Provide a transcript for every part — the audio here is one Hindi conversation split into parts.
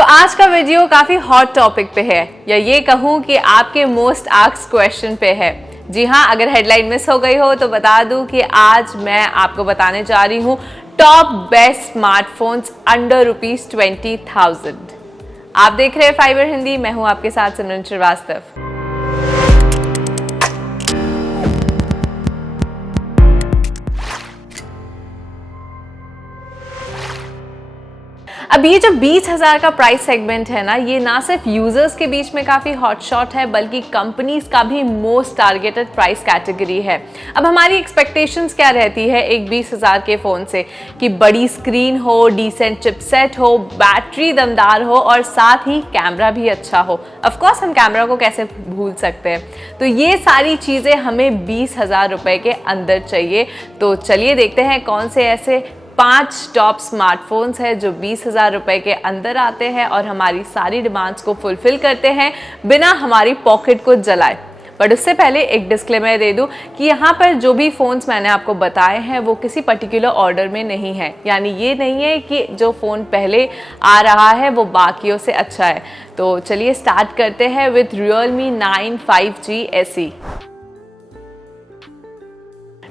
तो आज का वीडियो काफी हॉट टॉपिक पे है, या ये कहूँ कि आपके मोस्ट आस्क्ड क्वेश्चन पे है। जी हाँ, अगर हेडलाइन मिस हो गई हो तो बता दूं कि आज मैं आपको बताने जा रही हूँ टॉप बेस्ट स्मार्टफोन्स अंडर ₹20,000। आप देख रहे हैं फाइबर हिंदी, मैं हूँ आपके साथ सिमरन श्रीवास्तव। अब ये जो 20,000 का प्राइस सेगमेंट है ना, ये ना सिर्फ यूजर्स के बीच में काफी हॉट शॉट है, बल्कि कंपनीज का भी मोस्ट टारगेटेड प्राइस कैटेगरी है। अब हमारी एक्सपेक्टेशंस क्या रहती है एक 20,000 के फोन से, कि बड़ी स्क्रीन हो, डिसेंट चिपसेट हो, बैटरी दमदार हो और साथ ही कैमरा भी अच्छा हो। ऑफ कोर्स हम कैमरा को कैसे भूल सकते हैं। तो ये सारी चीजें हमें 20,000 रुपए के अंदर चाहिए। तो चलिए देखते हैं कौन से ऐसे 5 टॉप स्मार्टफोन्स हैं जो 20,000 रुपए के अंदर आते हैं और हमारी सारी डिमांड्स को फुलफिल करते हैं बिना हमारी पॉकेट को जलाए। बट उससे पहले एक डिस्क्लेमर दे दूं कि यहाँ पर जो भी फ़ोन्स मैंने आपको बताए हैं वो किसी पर्टिकुलर ऑर्डर में नहीं है, यानी ये नहीं है कि जो फ़ोन पहले आ रहा है वो बाकियों से अच्छा है। तो चलिए स्टार्ट करते हैं with Realme 9 5G SE।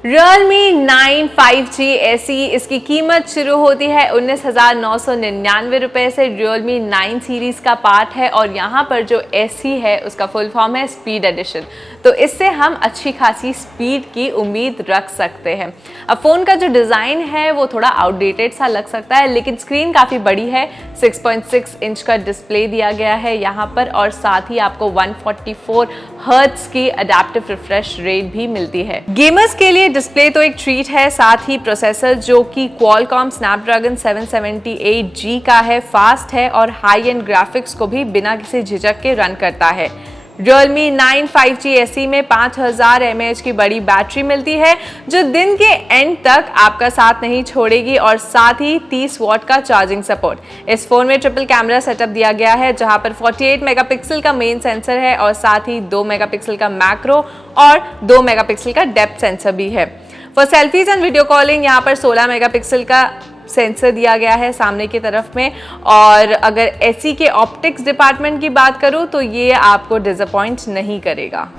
Realme 9 5G SE, इसकी कीमत शुरू होती है 19,999 रुपए से। Realme 9 सीरीज का पार्ट है और यहाँ पर जो SE है उसका फुल फॉर्म है स्पीड एडिशन। तो इससे हम अच्छी खासी स्पीड की उम्मीद रख सकते हैं। अब फ़ोन का जो डिज़ाइन है वो थोड़ा आउटडेटेड सा लग सकता है, लेकिन स्क्रीन काफ़ी बड़ी है। 6.6 इंच का डिस्प्ले दिया गया है यहाँ पर और साथ ही आपको 144 हर्ट्ज की अडैप्टिव रिफ्रेश रेट भी मिलती है। गेमर्स के लिए डिस्प्ले तो एक ट्रीट है, साथ ही प्रोसेसर जो कि Qualcomm Snapdragon 778G का है, फास्ट है और हाई एंड ग्राफिक्स को भी बिना किसी झिझक के रन करता है। Realme 9 5G SE में 5000 mAh की बड़ी बैटरी मिलती है जो दिन के एंड तक आपका साथ नहीं छोड़ेगी, और साथ ही 30 वॉट का चार्जिंग सपोर्ट। इस फोन में ट्रिपल कैमरा सेटअप दिया गया है जहां पर 48 मेगापिक्सल का मेन सेंसर है और साथ ही 2 मेगापिक्सल का मैक्रो और 2 मेगापिक्सल का डेप्थ सेंसर भी है। For selfies and video calling यहाँ पर 16 मेगापिक्सल का सेंसर दिया गया है सामने की तरफ में। और अगर SE के ऑप्टिक्स डिपार्टमेंट की बात करूं तो ये आपको डिसअपॉइंट नहीं करेगा।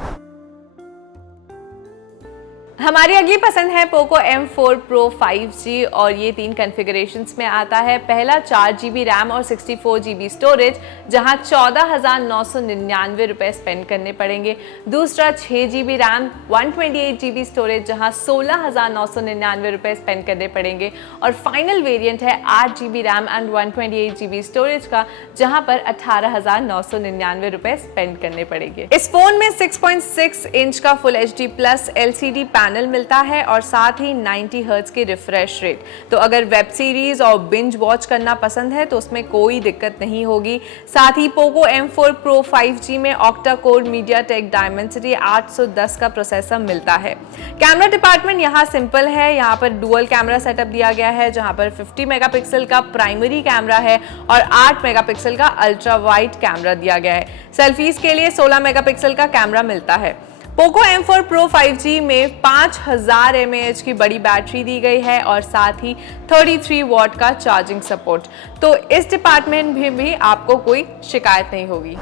हमारी अगली पसंद है Poco M4 Pro 5G और ये 3 कॉन्फ़िगरेशंस में आता है। पहला 4GB रैम और 64GB स्टोरेज जहां 14,999 रुपए स्पेंड करने पड़ेंगे। दूसरा 6GB रैम 128GB स्टोरेज जहां 16,999 रुपए स्पेंड करने पड़ेंगे। और फाइनल वेरिएंट है 8GB RAM and 128GB storage का जहां पर 18,999 रुपए स्पेंड करने पड़ेंगे। इस फोन में 6.6 इंच का Full HD Plus LCD panel मिलता है और साथ ही 90 हर्ट्ज की रिफ्रेश रेट। तो अगर वेब सीरीज और बिंज वॉच करना पसंद है तो उसमें कोई दिक्कत नहीं होगी। साथ ही Poco M4 Pro 5G में ऑक्टा कोर MediaTek Dimensity 810 का प्रोसेसर मिलता है। कैमरा डिपार्टमेंट यहाँ सिंपल है, यहाँ पर डुअल कैमरा सेटअप दिया गया है जहाँ पर 50 मेगापिक्सल का प्राइमरी कैमरा है और 8 मेगापिक्सल का अल्ट्रा वाइड कैमरा दिया गया है। सेल्फीज के लिए 16 मेगापिक्सल का कैमरा मिलता है। Poco M4 Pro 5G में 5000 mAh की बड़ी बैटरी दी गई है और साथ ही 33 वॉट का चार्जिंग सपोर्ट। तो इस डिपार्टमेंट में भी आपको कोई शिकायत नहीं होगी।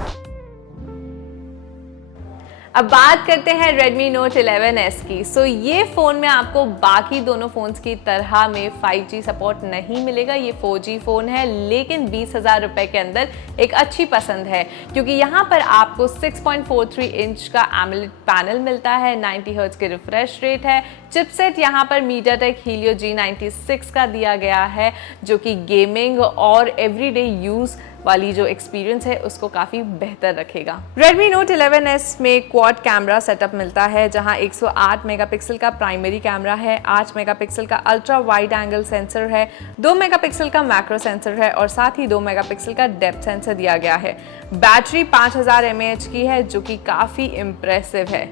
अब बात करते हैं Redmi Note 11S की। सो ये फ़ोन में आपको बाकी दोनों फ़ोन्स की तरह में 5G सपोर्ट नहीं मिलेगा। ये 4G फ़ोन है, लेकिन 20,000 रुपए के अंदर एक अच्छी पसंद है क्योंकि यहाँ पर आपको 6.43 इंच का AMOLED पैनल मिलता है, 90 हर्ट्ज की रिफ्रेश रेट है। चिपसेट यहाँ पर MediaTek Helio G96 का दिया गया है जो कि गेमिंग और एवरीडे यूज़ वाली जो एक्सपीरियंस है उसको काफ़ी बेहतर रखेगा। Redmi Note 11S में क्वाड कैमरा सेटअप मिलता है जहां 108 मेगापिक्सल का प्राइमरी कैमरा है, 8 मेगापिक्सल का अल्ट्रा वाइड एंगल सेंसर है, 2 मेगापिक्सल का मैक्रो सेंसर है और साथ ही 2 मेगापिक्सल का डेप्थ सेंसर दिया गया है। बैटरी 5000 mAh की है जो कि काफ़ी इम्प्रेसिव है।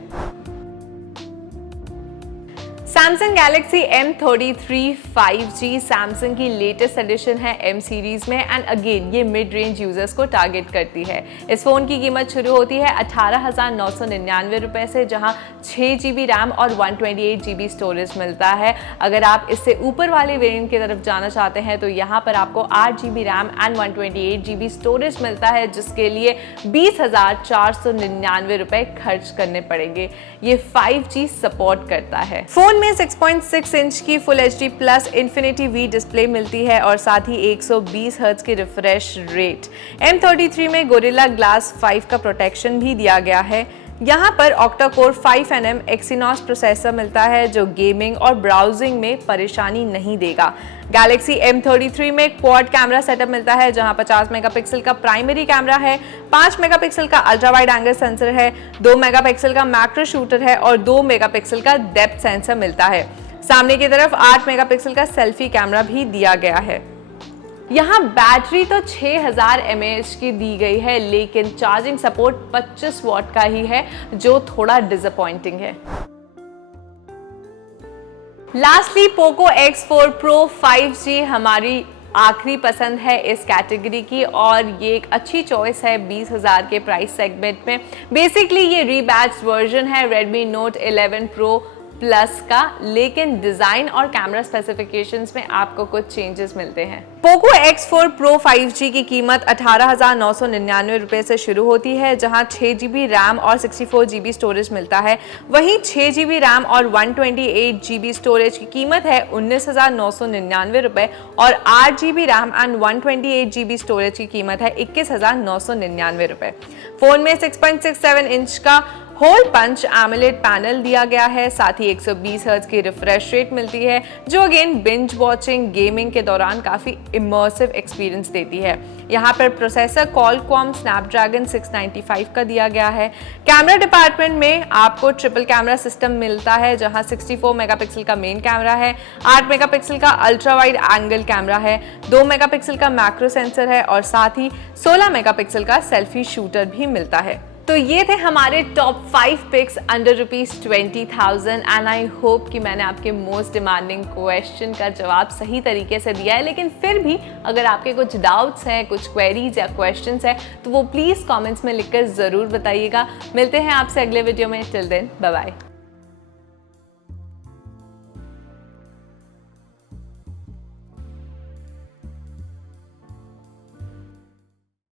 Samsung Galaxy M33 5G Samsung की लेटेस्ट एडिशन है M सीरीज में एंड अगेन ये मिड रेंज यूजर्स को टारगेट करती है। इस फोन की कीमत शुरू होती है 18,999 रुपए से, जहां 6GB रैम और 128GB स्टोरेज मिलता है। अगर आप इससे ऊपर वाले वेरिएंट की तरफ जाना चाहते हैं तो यहाँ पर आपको 8GB RAM and 128GB storage मिलता है, जिसके लिए 20,499 रुपए खर्च करने पड़ेंगे। ये 5G सपोर्ट करता है। फोन में 6.6 इंच की full HD plus infinity V display मिलती है और साथ ही 120 हर्ट्ज की रिफ्रेश रेट। M33 में गोरिल्ला ग्लास 5 का प्रोटेक्शन भी दिया गया है। यहाँ पर octa core 5nm Exynos processor मिलता है जो गेमिंग और ब्राउजिंग में परेशानी नहीं देगा। Galaxy M33 में क्वाड कैमरा सेटअप मिलता है, जहां 50 मेगापिक्सल का प्राइमरी कैमरा है, 5 मेगापिक्सल का अल्ट्रा वाइड एंगल सेंसर है, 2 मेगापिक्सल का मैक्रो शूटर है और 2 मेगापिक्सल का डेप्थ सेंसर मिलता है। सामने की तरफ 8 मेगापिक्सल का सेल्फी कैमरा भी दिया गया है। यहाँ बैटरी तो 6000 mAh की दी गई है, लेकिन चार्जिंग सपोर्ट 25 वॉट का ही है, जो थोड़ा डिसअपॉइंटिंग है। Lastly Poco X4 Pro 5G हमारी आखिरी पसंद है इस कैटेगरी की, और ये एक अच्छी चॉइस है 20,000 के प्राइस सेगमेंट में। बेसिकली ये रीबैच्ड वर्जन है Redmi Note 11 Pro प्लस का, लेकिन डिजाइन और कैमरा स्पेसिफिकेशंस में आपको कुछ चेंजेस मिलते हैं। पोको X4 Pro 5G की कीमत 18,999 रुपए से शुरू होती है, जहां 6GB रैम और 64GB स्टोरेज मिलता है। वहीं 6GB रैम और 128GB स्टोरेज की कीमत है 19,999 रुपए और 8GB RAM and 128GB storage की कीमत है 21,999 रुपए। फोन में 6.67 इंच का होल पंच एमोलेड पैनल दिया गया है, साथ ही 120 हर्ट्ज की रिफ्रेश रेट मिलती है, जो अगेन बिंज वॉचिंग गेमिंग के दौरान काफी इमर्सिव एक्सपीरियंस देती है। यहाँ पर प्रोसेसर Qualcomm Snapdragon 695 का दिया गया है। कैमरा डिपार्टमेंट में आपको ट्रिपल कैमरा सिस्टम मिलता है, जहाँ 64 मेगापिक्सल का मेन कैमरा है, 8 मेगापिक्सल का अल्ट्रा वाइड एंगल कैमरा है, 2 मेगापिक्सल का मैक्रो सेंसर है और साथ ही 16 मेगापिक्सल का सेल्फी शूटर भी मिलता है। तो ये थे हमारे top 5 picks under ₹20,000 and I hope कि मैंने आपके मोस्ट डिमांडिंग क्वेश्चन का जवाब सही तरीके से दिया है। लेकिन फिर भी अगर आपके कुछ डाउट्स हैं, कुछ क्वेरीज या क्वेश्चंस हैं, तो वो प्लीज़ कमेंट्स में लिखकर ज़रूर बताइएगा। मिलते हैं आपसे अगले वीडियो में। Till then bye bye.